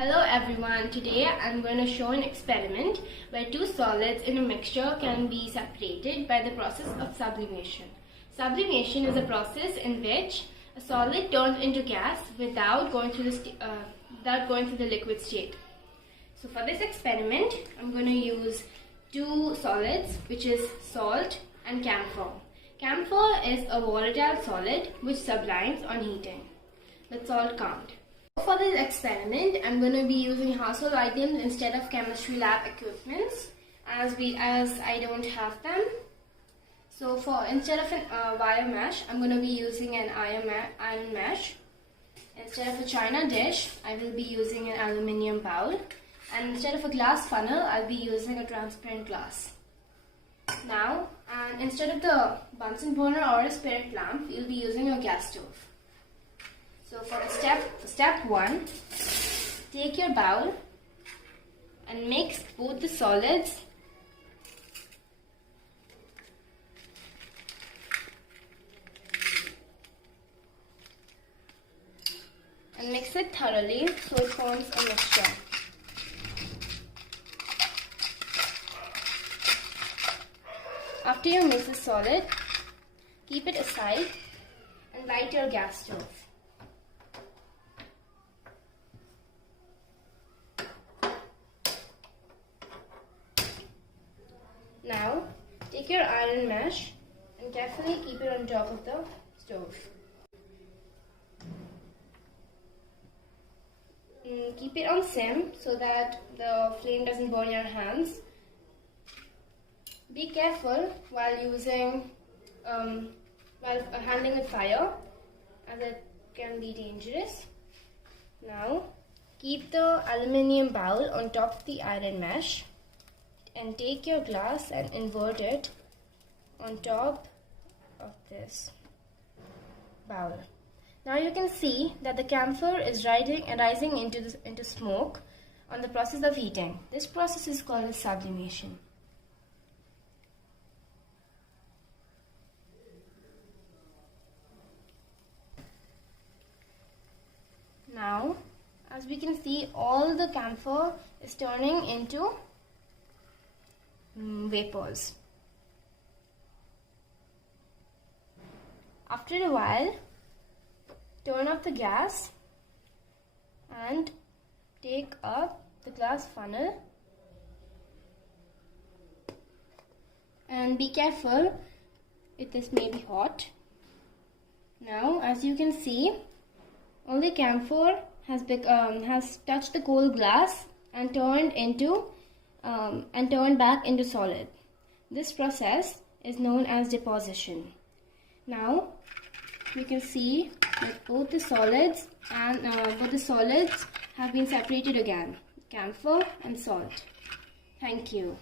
Hello everyone, today I'm going to show an experiment where two solids in a mixture can be separated by the process of sublimation. Sublimation is a process in which a solid turns into gas without going through the liquid state. So for this experiment, I'm going to use two solids, which is salt and camphor. Camphor is a volatile solid which sublimes on heating. Let's all count. For this experiment, I'm going to be using household items instead of chemistry lab equipments as I don't have them. So instead of a wire mesh, I'm going to be using an iron mesh. Instead of a china dish, I will be using an aluminium bowl. And instead of a glass funnel, I'll be using a transparent glass. Now, and instead of the Bunsen burner or a spirit lamp, you'll be using a gas stove. So for step 1, take your bowl and mix both the solids and mix it thoroughly so it forms a mixture. After you mix the solid, keep it aside and light your gas stove. Now, take your iron mesh and carefully keep it on top of the stove. Keep it on sim so that the flame doesn't burn your hands. Be careful while handling with fire, as it can be dangerous. Now, keep the aluminium bowl on top of the iron mesh and take your glass and invert it on top of this bowl. Now you can see that the camphor is rising into smoke on the process of heating. This process is called as sublimation. Now, as we can see, all the camphor is turning into vapors. After a while, turn off the gas and take up the glass funnel and be careful, this may be hot. Now, as you can see, only camphor has touched the cold glass and turned back into solid. This process is known as deposition. Now you can see that both the solids have been separated again, camphor and salt. Thank you.